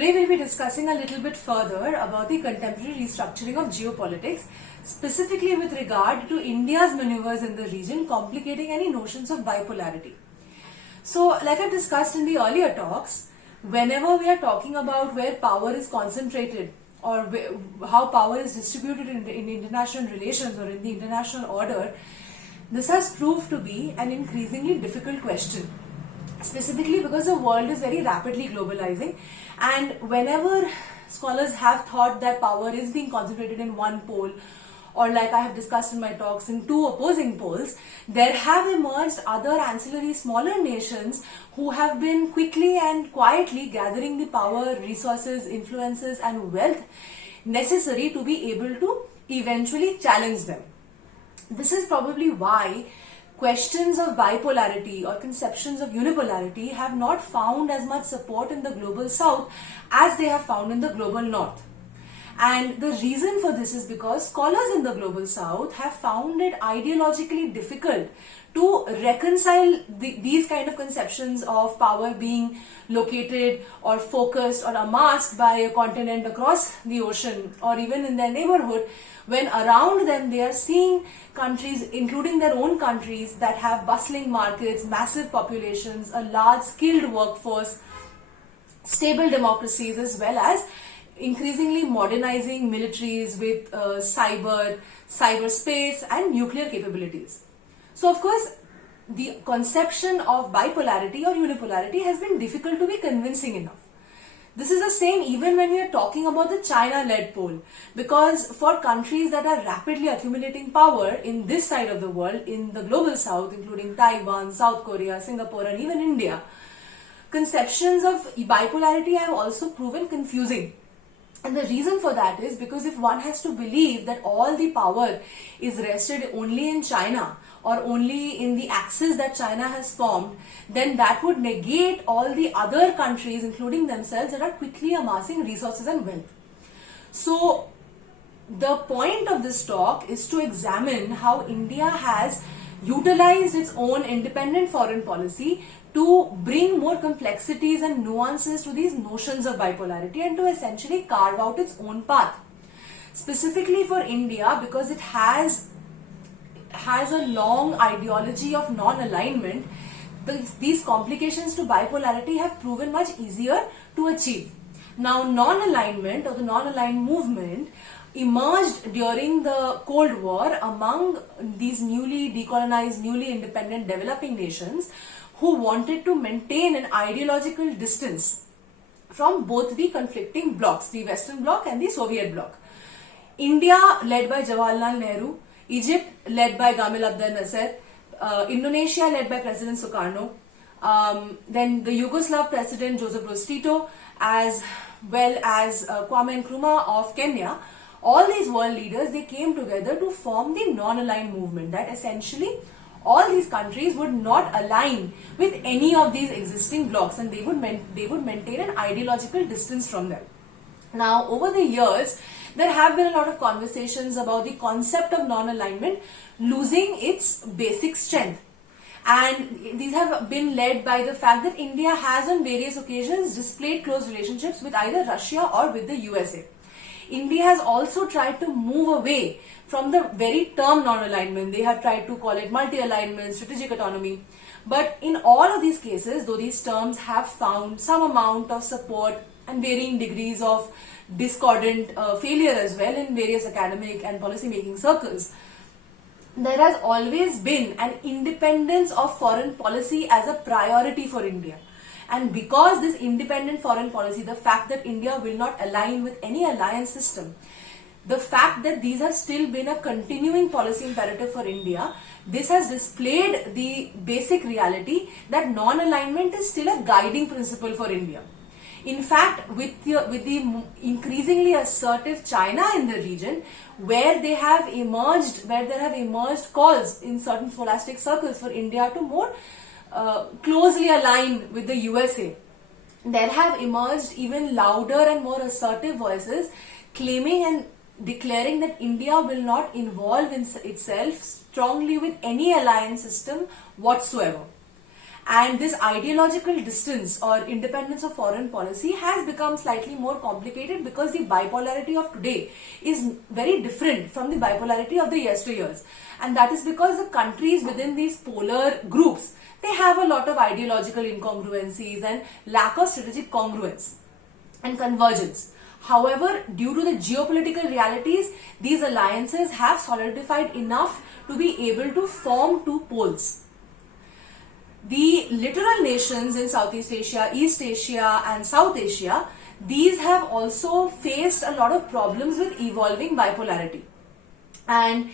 Today we'll be discussing a little bit further about the contemporary restructuring of geopolitics, specifically with regard to India's maneuvers in the region, complicating any notions of bipolarity. So, like I discussed in the earlier talks, whenever we are talking about where power is concentrated or how power is distributed in international relations or in the international order, this has proved to be an increasingly difficult question. Specifically because the world is very rapidly globalizing, and whenever scholars have thought that power is being concentrated in one pole, or like I have discussed in my talks, in two opposing poles, there have emerged other ancillary smaller nations who have been quickly and quietly gathering the power, resources, influences and wealth necessary to be able to eventually challenge them. This is probably why questions of bipolarity or conceptions of unipolarity have not found as much support in the global south as they have found in the global north. And the reason for this is because scholars in the global south have found it ideologically difficult to reconcile these kind of conceptions of power being located or focused or amassed by a continent across the ocean or even in their neighborhood, when around them they are seeing countries, including their own countries, that have bustling markets, massive populations, a large skilled workforce, stable democracies, as well as increasingly modernizing militaries with cyberspace and nuclear capabilities. So of course, the conception of bipolarity or unipolarity has been difficult to be convincing enough. This is the same even when we are talking about the China-led pole, because for countries that are rapidly accumulating power in this side of the world, in the global south, including Taiwan, South Korea, Singapore and even India, conceptions of bipolarity have also proven confusing. And the reason for that is because if one has to believe that all the power is rested only in China or only in the axis that China has formed, then that would negate all the other countries, including themselves, that are quickly amassing resources and wealth. So the point of this talk is to examine how India has utilized its own independent foreign policy to bring more complexities and nuances to these notions of bipolarity and to essentially carve out its own path. Specifically for India, because it has a long ideology of non-alignment, these complications to bipolarity have proven much easier to achieve. Now, non-alignment or the non-aligned movement emerged during the Cold War among these newly decolonized, newly independent developing nations who wanted to maintain an ideological distance from both the conflicting blocs, the Western Bloc and the Soviet Bloc. India, led by Jawaharlal Nehru, Egypt, led by Gamal Abdel Nasser, Indonesia, led by President Sukarno, then the Yugoslav President Joseph Broz Tito, as well as Kwame Nkrumah of Kenya. All these world leaders, they came together to form the non-aligned movement, that essentially all these countries would not align with any of these existing blocs and they would maintain an ideological distance from them. Now, over the years, there have been a lot of conversations about the concept of non-alignment losing its basic strength. And these have been led by the fact that India has on various occasions displayed close relationships with either Russia or with the USA. India has also tried to move away from the very term non-alignment. They have tried to call it multi-alignment, strategic autonomy. But in all of these cases, though these terms have found some amount of support and varying degrees of discordant failure as well in various academic and policy-making circles, there has always been an independence of foreign policy as a priority for India. And because this independent foreign policy, the fact that India will not align with any alliance system, the fact that these have still been a continuing policy imperative for India, this has displayed the basic reality that non-alignment is still a guiding principle for India. In fact, with the increasingly assertive China in the region, where there have emerged calls in certain scholastic circles for India to more closely align with the USA, there have emerged even louder and more assertive voices claiming and declaring that India will not involve itself strongly with any alliance system whatsoever. And this ideological distance or independence of foreign policy has become slightly more complicated because the bipolarity of today is very different from the bipolarity of the yesteryears. And that is because the countries within these polar groups, they have a lot of ideological incongruencies and lack of strategic congruence and convergence. However, due to the geopolitical realities, these alliances have solidified enough to be able to form two poles. The littoral nations in Southeast Asia, East Asia and South Asia, these have also faced a lot of problems with evolving bipolarity. And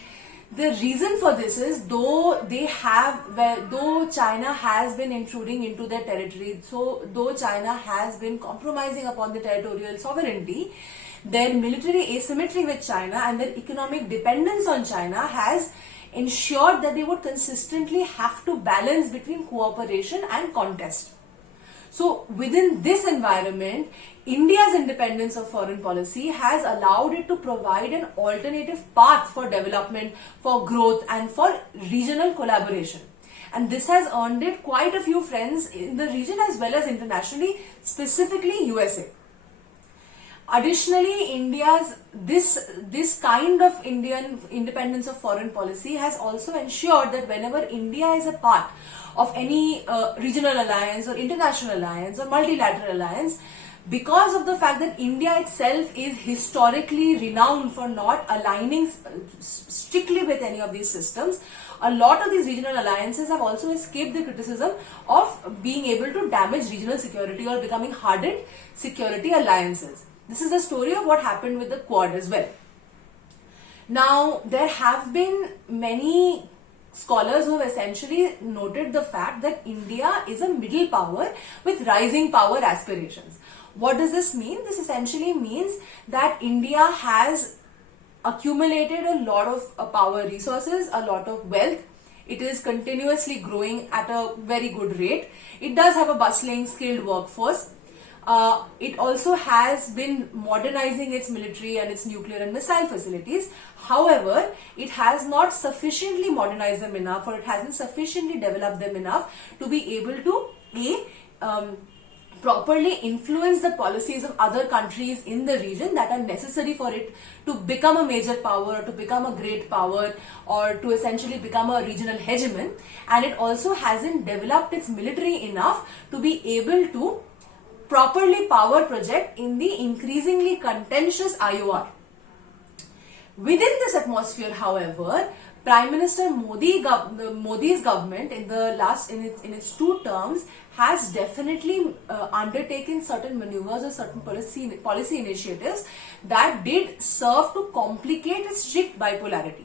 the reason for this is though China has been intruding into their territory, so though China has been compromising upon the territorial sovereignty, their military asymmetry with China and their economic dependence on China has ensured that they would consistently have to balance between cooperation and contest. So within this environment, India's independence of foreign policy has allowed it to provide an alternative path for development, for growth and for regional collaboration. And this has earned it quite a few friends in the region as well as internationally, specifically USA. Additionally, India's this kind of Indian independence of foreign policy has also ensured that whenever India is a part of any regional alliance or international alliance or multilateral alliance, because of the fact that India itself is historically renowned for not aligning strictly with any of these systems, a lot of these regional alliances have also escaped the criticism of being able to damage regional security or becoming hardened security alliances. This is the story of what happened with the Quad as well. Now, there have been many scholars who have essentially noted the fact that India is a middle power with rising power aspirations. What does this mean? This essentially means that India has accumulated a lot of power resources, a lot of wealth. It is continuously growing at a very good rate. It does have a bustling, skilled workforce. It also has been modernizing its military and its nuclear and missile facilities. However, it has not sufficiently modernized them enough, or it hasn't sufficiently developed them enough to be able to properly influence the policies of other countries in the region that are necessary for it to become a major power or to become a great power or to essentially become a regional hegemon. And it also hasn't developed its military enough to be able to properly power project in the increasingly contentious IOR. Within this atmosphere, however, Prime Minister Modi's government in its 2 terms has definitely undertaken certain maneuvers or certain policy initiatives that did serve to complicate its strict bipolarity.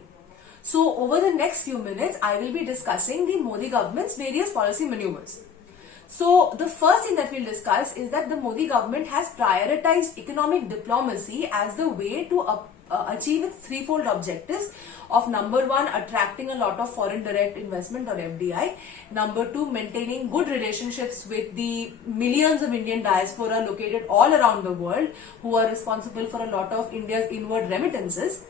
So over the next few minutes, I will be discussing the Modi government's various policy maneuvers. So the first thing that we'll discuss is that the Modi government has prioritized economic diplomacy as the way to achieve its threefold objectives of number 1, attracting a lot of foreign direct investment or FDI, number 2, maintaining good relationships with the millions of Indian diaspora located all around the world who are responsible for a lot of India's inward remittances,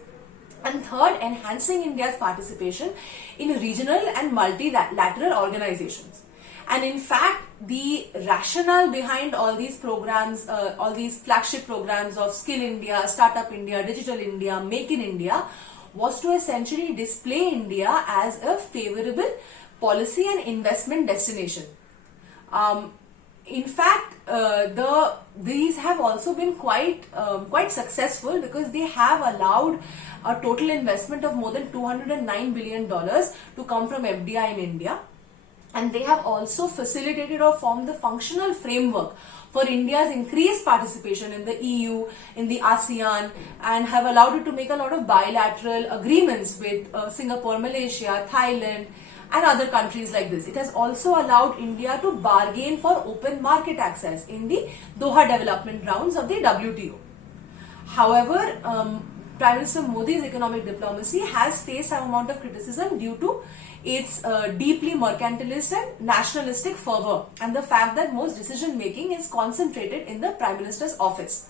and third, enhancing India's participation in regional and multilateral organizations. And in fact, the rationale behind all these programs, all these flagship programs of Skill India, Startup India, Digital India, Make in India, was to essentially display India as a favorable policy and investment destination. In fact, these have also been quite successful because they have allowed a total investment of more than $209 billion to come from FDI in India. And they have also facilitated or formed the functional framework for India's increased participation in the EU, in the ASEAN, and have allowed it to make a lot of bilateral agreements with Singapore, Malaysia, Thailand, and other countries like this. It has also allowed India to bargain for open market access in the Doha development rounds of the WTO. However, Prime Minister Modi's economic diplomacy has faced some amount of criticism due to its deeply mercantilist and nationalistic fervor and the fact that most decision making is concentrated in the Prime Minister's office.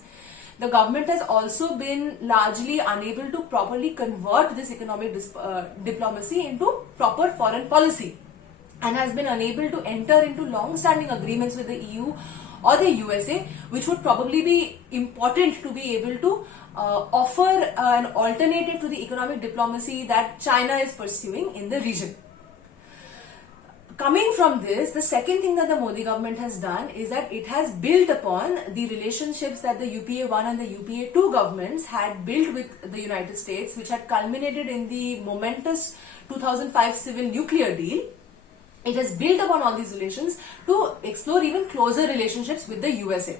The government has also been largely unable to properly convert this economic diplomacy into proper foreign policy. and has been unable to enter into long-standing agreements with the EU or the USA, which would probably be important to be able to offer an alternative to the economic diplomacy that China is pursuing in the region. Coming from this, the second thing that the Modi government has done is that it has built upon the relationships that the UPA 1 and the UPA 2 governments had built with the United States, which had culminated in the momentous 2005 civil nuclear deal. It has built upon all these relations to explore even closer relationships with the USA.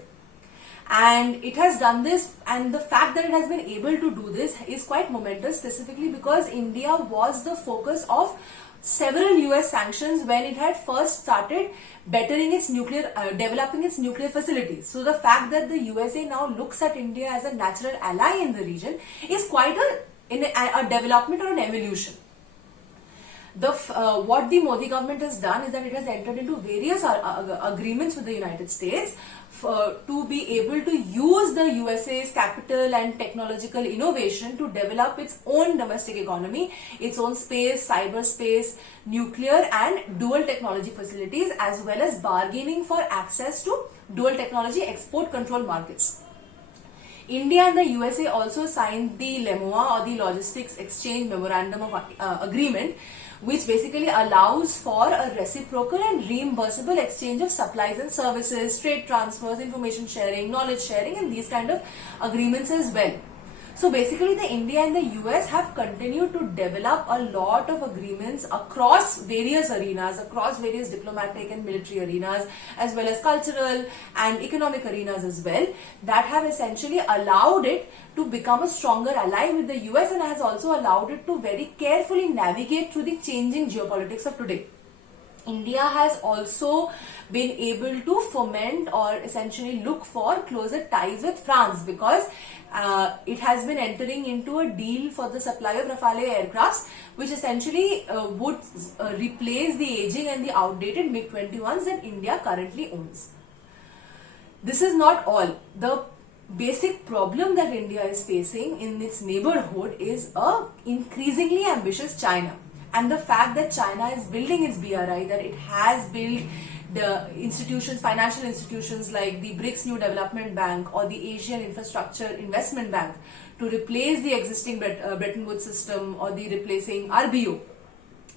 And it has done this, and the fact that it has been able to do this is quite momentous, specifically because India was the focus of several US sanctions when it had first started bettering its developing its nuclear facilities. So the fact that the USA now looks at India as a natural ally in the region is quite a development or an evolution. What the Modi government has done is that it has entered into various agreements with the United States to be able to use the USA's capital and technological innovation to develop its own domestic economy, its own space, cyberspace, nuclear and dual technology facilities, as well as bargaining for access to dual technology export control markets. India and the USA also signed the LEMUA, or the Logistics Exchange Memorandum of Agreement, which basically allows for a reciprocal and reimbursable exchange of supplies and services, trade transfers, information sharing, knowledge sharing, and these kind of agreements as well. So basically the India and the US have continued to develop a lot of agreements across various arenas, across various diplomatic and military arenas, as well as cultural and economic arenas as well, that have essentially allowed it to become a stronger ally with the US, and has also allowed it to very carefully navigate through the changing geopolitics of today. India has also been able to foment or essentially look for closer ties with France, because it has been entering into a deal for the supply of Rafale aircrafts, which essentially would replace the aging and the outdated MiG-21s that India currently owns. This is not all. The basic problem that India is facing in its neighborhood is a increasingly ambitious China. And the fact that China is building its BRI, that it has built the institutions, financial institutions like the BRICS New Development Bank or the Asian Infrastructure Investment Bank to replace the existing Bretton Woods system or the replacing RBO,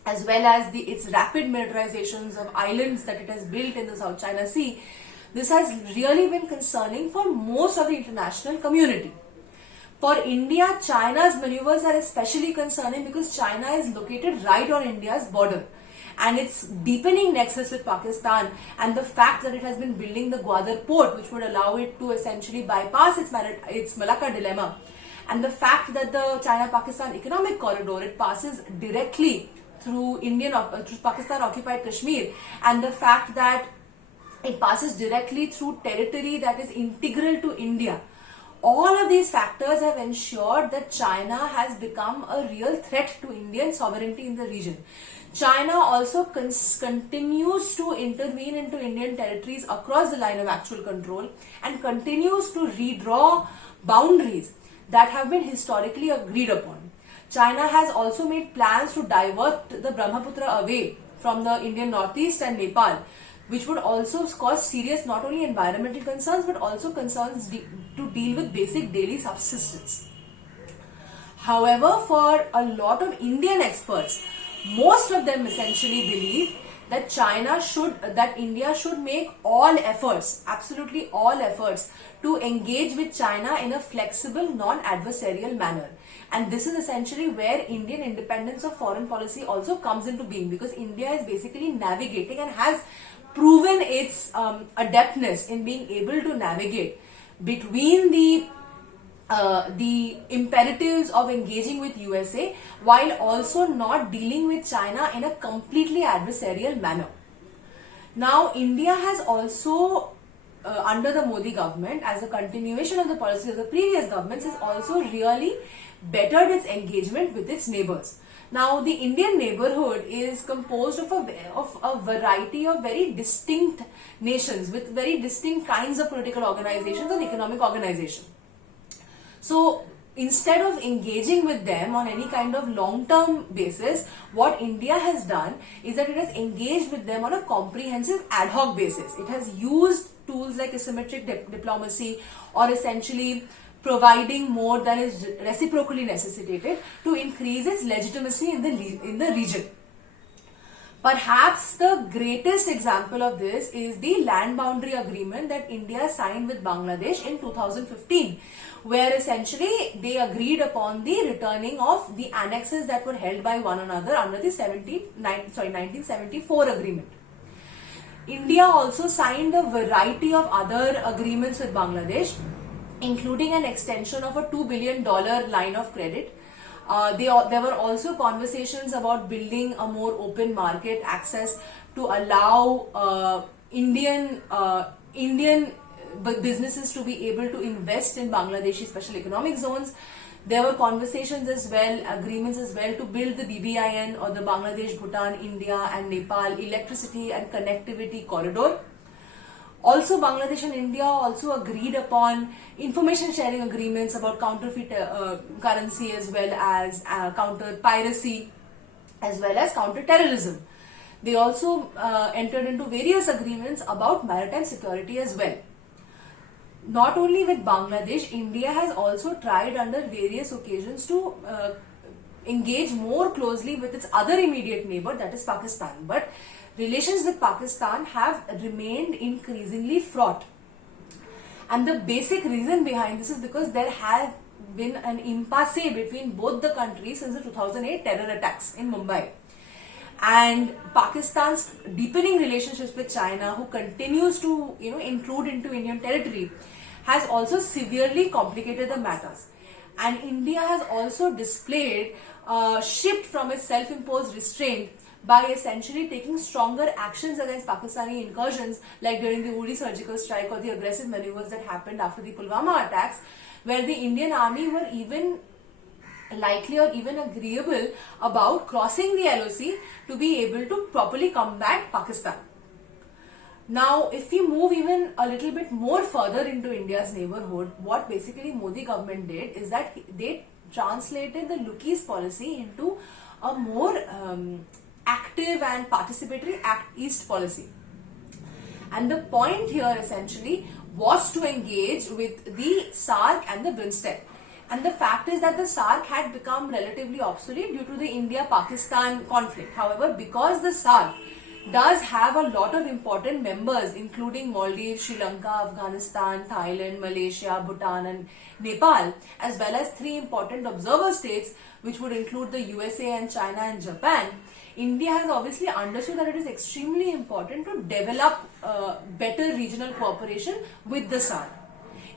as well as its rapid militarizations of islands that it has built in the South China Sea. This has really been concerning for most of the international community. For India, China's maneuvers are especially concerning because China is located right on India's border, and its deepening nexus with Pakistan, and the fact that it has been building the Gwadar port, which would allow it to essentially bypass its Malacca dilemma, and the fact that the China-Pakistan economic corridor, it passes directly through through Pakistan occupied Kashmir, and the fact that it passes directly through territory that is integral to India. All of these factors have ensured that China has become a real threat to Indian sovereignty in the region. China also continues to intervene into Indian territories across the line of actual control and continues to redraw boundaries that have been historically agreed upon. China has also made plans to divert the Brahmaputra away from the Indian northeast and Nepal, which would also cause serious not only environmental concerns but also concerns to deal with basic daily subsistence. However, for a lot of Indian experts, most of them essentially believe that India should make all efforts, absolutely all efforts, to engage with China in a flexible, non-adversarial manner. And this is essentially where Indian independence of foreign policy also comes into being, because India is basically navigating and has proven its adeptness in being able to navigate between the imperatives of engaging with USA while also not dealing with China in a completely adversarial manner. Now, India has also, under the Modi government, as a continuation of the policies of the previous governments, has also really bettered its engagement with its neighbors. Now, the Indian neighborhood is composed of a variety of very distinct nations with very distinct kinds of political organizations and economic organization. So, instead of engaging with them on any kind of long-term basis, what India has done is that it has engaged with them on a comprehensive ad hoc basis. It has used tools like asymmetric diplomacy, or essentially providing more than is reciprocally necessitated to increase its legitimacy in the region. Perhaps the greatest example of this is the land boundary agreement that India signed with Bangladesh in 2015, where essentially they agreed upon the returning of the annexes that were held by one another under the 1974 agreement. India also signed a variety of other agreements with Bangladesh, including an extension of a $2 billion line of credit. There were also conversations about building a more open market access to allow Indian businesses to be able to invest in Bangladeshi special economic zones. There were conversations as well, agreements as well, to build the BBIN, or the Bangladesh, Bhutan, India and Nepal electricity and connectivity corridor. Also, Bangladesh and India also agreed upon information sharing agreements about counterfeit currency, as well as counter piracy, as well as counter terrorism. They also entered into various agreements about maritime security as well. Not only with Bangladesh, India has also tried under various occasions to engage more closely with its other immediate neighbor, that is Pakistan. But relations with Pakistan have remained increasingly fraught. And the basic reason behind this is because there has been an impasse between both the countries since the 2008 terror attacks in Mumbai. And Pakistan's deepening relationships with China, who continues to intrude into Indian territory, has also severely complicated the matters. And India has also displayed a shift from its self-imposed restraint by essentially taking stronger actions against Pakistani incursions, like during the Uri surgical strike or the aggressive maneuvers that happened after the Pulwama attacks, where the Indian army were even likely or even agreeable about crossing the LOC to be able to properly combat Pakistan. Now, if we move even a little bit more further into India's neighborhood, what basically Modi government did is that they translated the Look East policy into a more active and participatory Act East policy. And the point here essentially was to engage with the SAARC and the BIMSTEC. And the fact is that the SAARC had become relatively obsolete due to the India-Pakistan conflict. However, because the SAARC does have a lot of important members, including Maldives, Sri Lanka, Afghanistan, Thailand, Malaysia, Bhutan and Nepal, as well as 3 important observer states, which would include the USA and China and Japan, India has obviously understood that it is extremely important to develop better regional cooperation with the SAARC.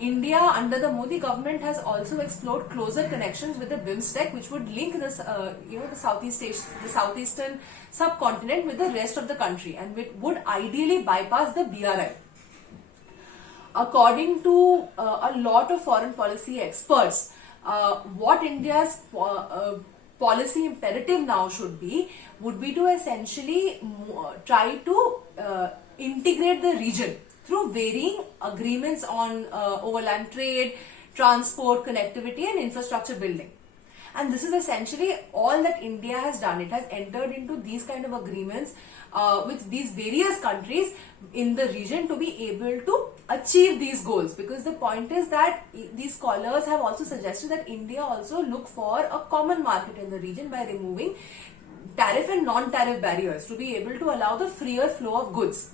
India, under the Modi government, has also explored closer connections with the BIMSTEC, which would link the southeastern subcontinent with the rest of the country, and which would ideally bypass the BRI. According to a lot of foreign policy experts, what India's policy imperative now would be to essentially try to integrate the region through varying agreements on overland trade, transport, connectivity and infrastructure building. And this is essentially all that India has done. It has entered into these kind of agreements with these various countries in the region to be able to achieve these goals. Because the point is that these scholars have also suggested that India also look for a common market in the region by removing tariff and non-tariff barriers to be able to allow the freer flow of goods.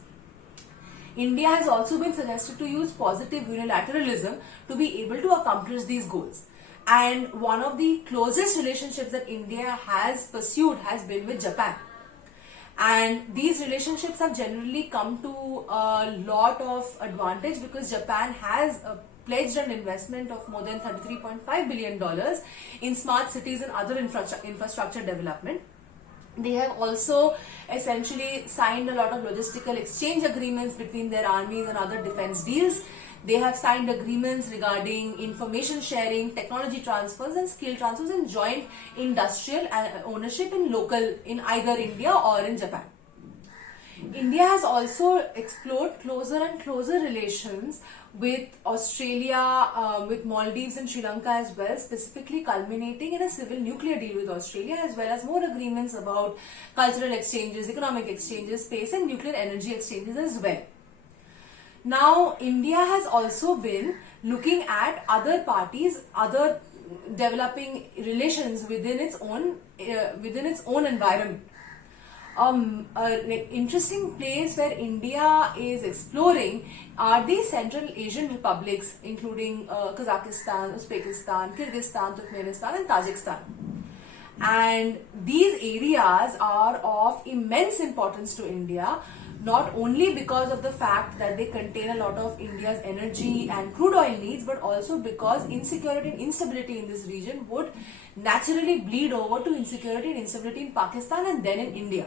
India has also been suggested to use positive unilateralism to be able to accomplish these goals. And one of the closest relationships that India has pursued has been with Japan. And these relationships have generally come to a lot of advantage because Japan has pledged an investment of more than $33.5 billion in smart cities and other infrastructure development. They have also essentially signed a lot of logistical exchange agreements between their armies and other defense deals. They have signed agreements regarding information sharing, technology transfers and skill transfers and joint industrial ownership in either India or in Japan. India has also explored closer and closer relations with Australia, with Maldives and Sri Lanka as well, specifically culminating in a civil nuclear deal with Australia, as well as more agreements about cultural exchanges, economic exchanges, space and nuclear energy exchanges as well. Now, India has also been looking at other parties, other developing relations within its own environment. An interesting place where India is exploring are the Central Asian republics, including Kazakhstan, Uzbekistan, Kyrgyzstan, Turkmenistan, and Tajikistan. And these areas are of immense importance to India, not only because of the fact that they contain a lot of India's energy and crude oil needs, but also because insecurity and instability in this region would naturally bleed over to insecurity and instability in Pakistan and then in India.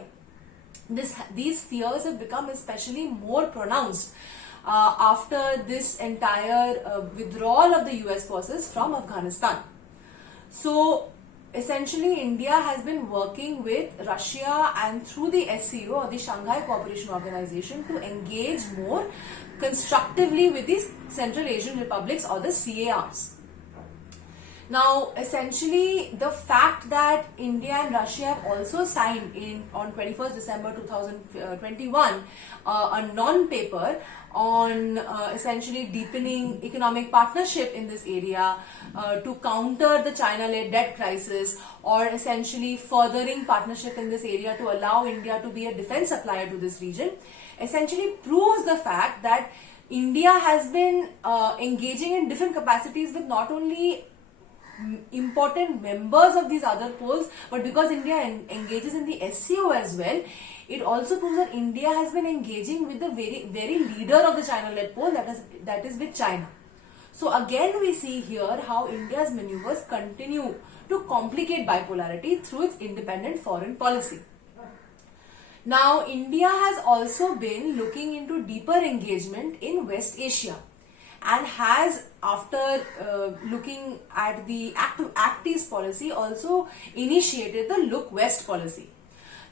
These fears have become especially more pronounced after this entire withdrawal of the US forces from Afghanistan. So, essentially, India has been working with Russia and through the SCO, or the Shanghai Cooperation Organization, to engage more constructively with these Central Asian republics, or the CARs. Now, essentially, the fact that India and Russia have also signed on 21st December 2021 a non-paper on essentially deepening economic partnership in this area to counter the China-led debt crisis, or essentially furthering partnership in this area to allow India to be a defense supplier to this region, essentially proves the fact that India has been engaging in different capacities with not only important members of these other poles, but because India engages in the SCO as well, it also proves that India has been engaging with the very leader of the China-led pole, that is with China. So again, we see here how India's maneuvers continue to complicate bipolarity through its independent foreign policy. Now, India has also been looking into deeper engagement in West Asia, and has, after looking at the Act East policy, also initiated the Look West policy.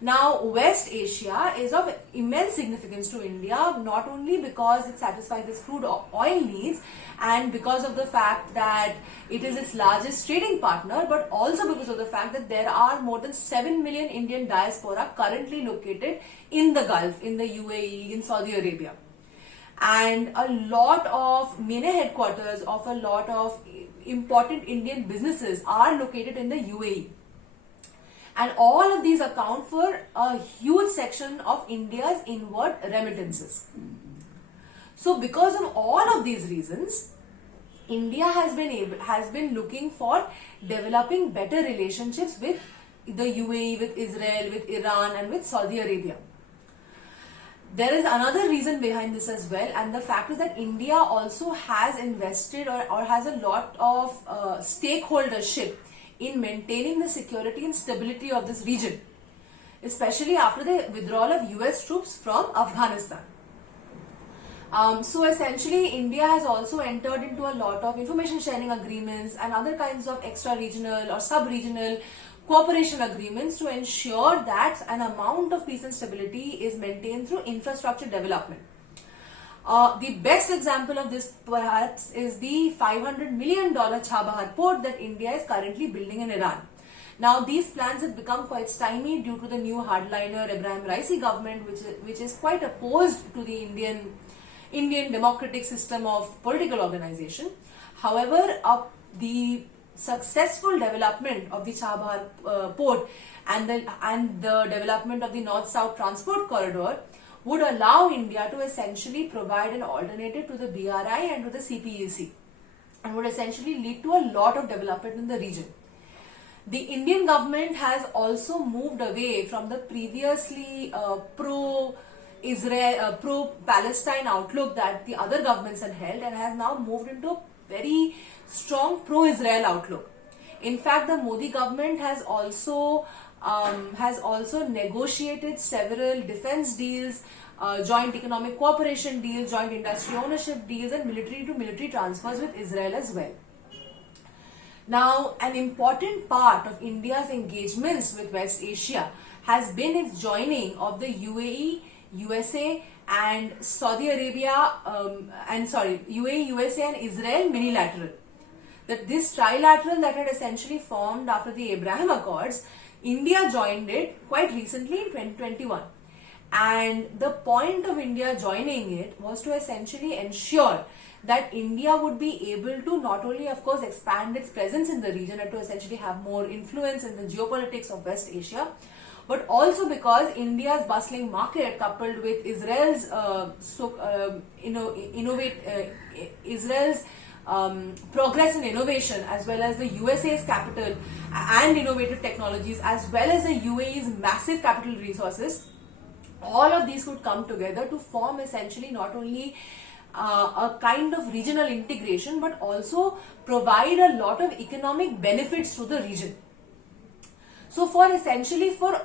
Now, West Asia is of immense significance to India, not only because it satisfies its crude oil needs and because of the fact that it is its largest trading partner, but also because of the fact that there are more than 7 million Indian diaspora currently located in the Gulf, in the UAE, in Saudi Arabia. And a lot of main headquarters of a lot of important Indian businesses are located in the UAE. And all of these account for a huge section of India's inward remittances. So because of all of these reasons, India has been looking for developing better relationships with the UAE, with Israel, with Iran, and with Saudi Arabia. There is another reason behind this as well, and the fact is that India also has invested or has a lot of stakeholdership in maintaining the security and stability of this region, especially after the withdrawal of US troops from Afghanistan. So essentially, India has also entered into a lot of information sharing agreements and other kinds of extra-regional or sub-regional cooperation agreements to ensure that an amount of peace and stability is maintained through infrastructure development. The best example of this perhaps is the $500 million Chabahar port that India is currently building in Iran. Now, these plans have become quite stymied due to the new hardliner Ebrahim Raisi government, which is quite opposed to the Indian democratic system of political organization. However, the successful development of the Chabahar port and the development of the North-South transport corridor would allow India to essentially provide an alternative to the BRI and to the CPEC, and would essentially lead to a lot of development in the region. The Indian government has also moved away from the previously pro-Israel, pro-Palestine outlook that the other governments had held, and has now moved into a very strong pro-Israel outlook. In fact, the Modi government has also negotiated several defense deals, joint economic cooperation deals, joint industry ownership deals, and military-to-military transfers with Israel as well. Now, an important part of India's engagements with West Asia has been its joining of the UAE, USA and Saudi Arabia, UAE, USA and Israel minilateral. That this trilateral that had essentially formed after the Abraham Accords, India joined it quite recently in 2021. And the point of India joining it was to essentially ensure that India would be able to not only, of course, expand its presence in the region and to essentially have more influence in the geopolitics of West Asia, but also because India's bustling market, coupled with Israel's Israel's progress in innovation, as well as the USA's capital and innovative technologies, as well as the UAE's massive capital resources, all of these could come together to form essentially not only a kind of regional integration, but also provide a lot of economic benefits to the region. So for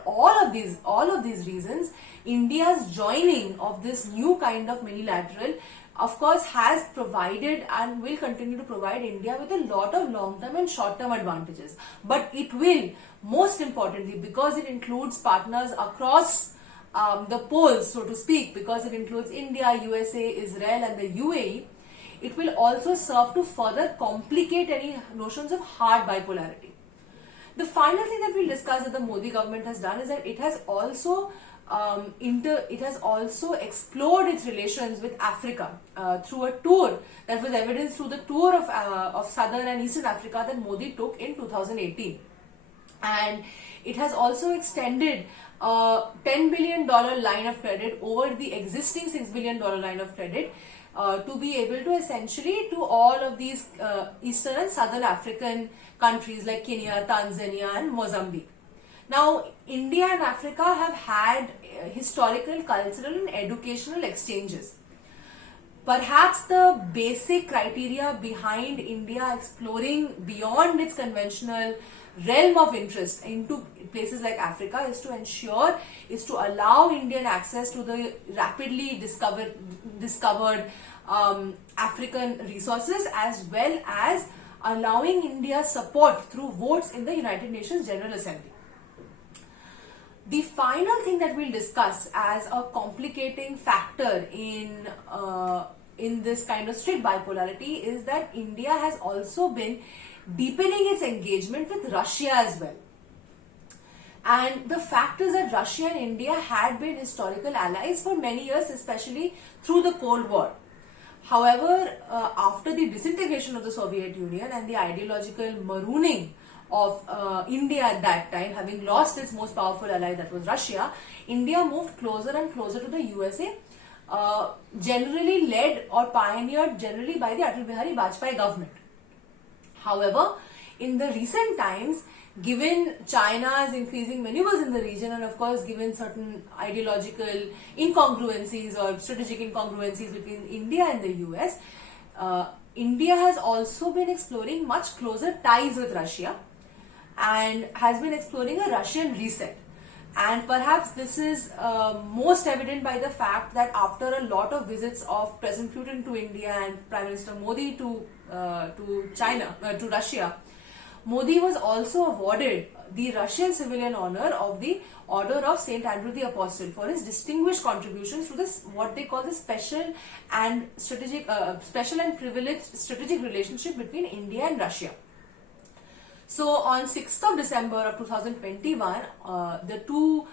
all of these reasons, India's joining of this new kind of minilateral, of course, has provided and will continue to provide India with a lot of long-term and short-term advantages. But it will, most importantly, because it includes partners across the poles, so to speak, because it includes India, USA, Israel and the UAE, it will also serve to further complicate any notions of hard bipolarity. The final thing that we'll discuss that the Modi government has done is that it has also explored its relations with Africa through a tour that was evidenced through the tour of Southern and Eastern Africa that Modi took in 2018. And it has also extended a $10 billion line of credit over the existing $6 billion line of credit to be able to essentially to all of these Eastern and Southern African countries like Kenya, Tanzania and Mozambique. Now, India and Africa have had historical, cultural and educational exchanges. Perhaps the basic criteria behind India exploring beyond its conventional realm of interest into places like Africa is to allow Indian access to the rapidly discovered African resources, as well as allowing India support through votes in the United Nations General Assembly. The final thing that we'll discuss as a complicating factor in this kind of strict bipolarity is that India has also been deepening its engagement with Russia as well. And the fact is that Russia and India had been historical allies for many years, especially through the Cold War. However, after the disintegration of the Soviet Union and the ideological marooning of India at that time, having lost its most powerful ally, that was Russia, India moved closer and closer to the USA, generally led or pioneered generally by the Atal Bihari Vajpayee government. However, in the recent times, given China's increasing maneuvers in the region and of course given certain ideological incongruencies or strategic incongruencies between India and the US, India has also been exploring much closer ties with Russia and has been exploring a Russian reset. And perhaps this is most evident by the fact that after a lot of visits of President Putin to India and Prime Minister Modi to Russia, Modi was also awarded the Russian civilian honor of the Order of St. Andrew the Apostle for his distinguished contributions to this, what they call the special and privileged strategic relationship between India and Russia. So on 6th of December of 2021, the two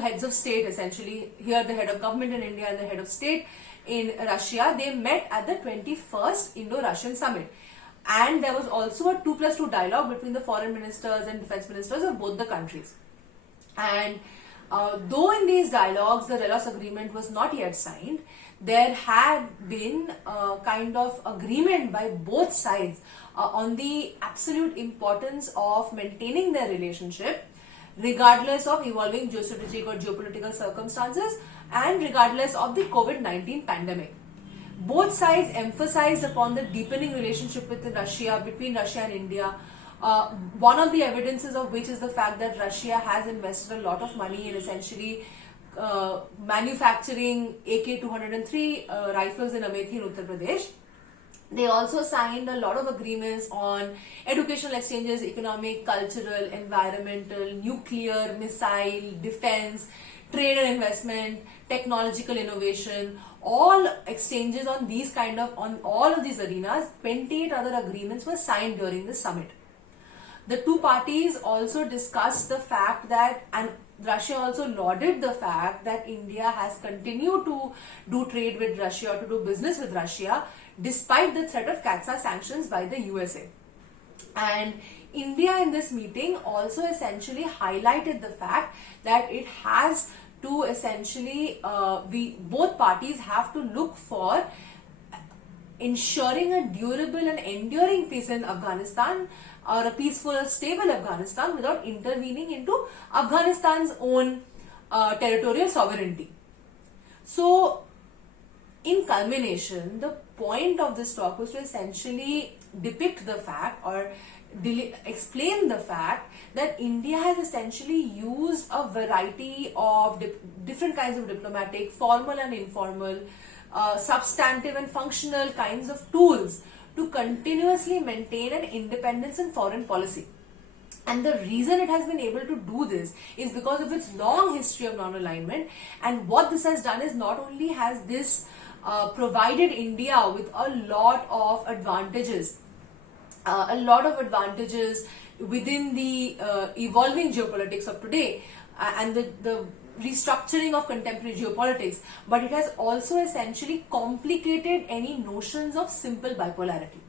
heads of state, essentially here the head of government in India and the head of state in Russia, they met at the 21st Indo-Russian Summit. And there was also a 2+2 dialogue between the foreign ministers and defense ministers of both the countries. And though in these dialogues the Relos agreement was not yet signed, there had been a kind of agreement by both sides on the absolute importance of maintaining their relationship regardless of evolving geostrategic or geopolitical circumstances and regardless of the COVID-19 pandemic. Both sides emphasized upon the deepening relationship between Russia and India. One of the evidences of which is the fact that Russia has invested a lot of money in essentially manufacturing AK-203 rifles in Amethi in Uttar Pradesh. They also signed a lot of agreements on educational exchanges, economic, cultural, environmental, nuclear, missile, defense, trade and investment, technological innovation, all exchanges on on all of these arenas. 28 other agreements were signed during the summit. The two parties also discussed the fact that, and Russia also lauded the fact that India has continued to do trade with Russia, to do business with Russia, despite the threat of CAATSA sanctions by the USA. And India in this meeting also essentially highlighted the fact that it has to essentially, both parties have to look for ensuring a durable and enduring peace in Afghanistan, or a peaceful, stable Afghanistan, without intervening into Afghanistan's own territorial sovereignty. So, in culmination, the point of this talk was to essentially depict the fact, or explain the fact, that India has essentially used a variety of different kinds of diplomatic, formal and informal, substantive and functional kinds of tools to continuously maintain an independence in foreign policy. And the reason it has been able to do this is because of its long history of non-alignment. And what this has done is, not only has this provided India with a lot of advantages, within the evolving geopolitics of today, and the restructuring of contemporary geopolitics, but it has also essentially complicated any notions of simple bipolarity.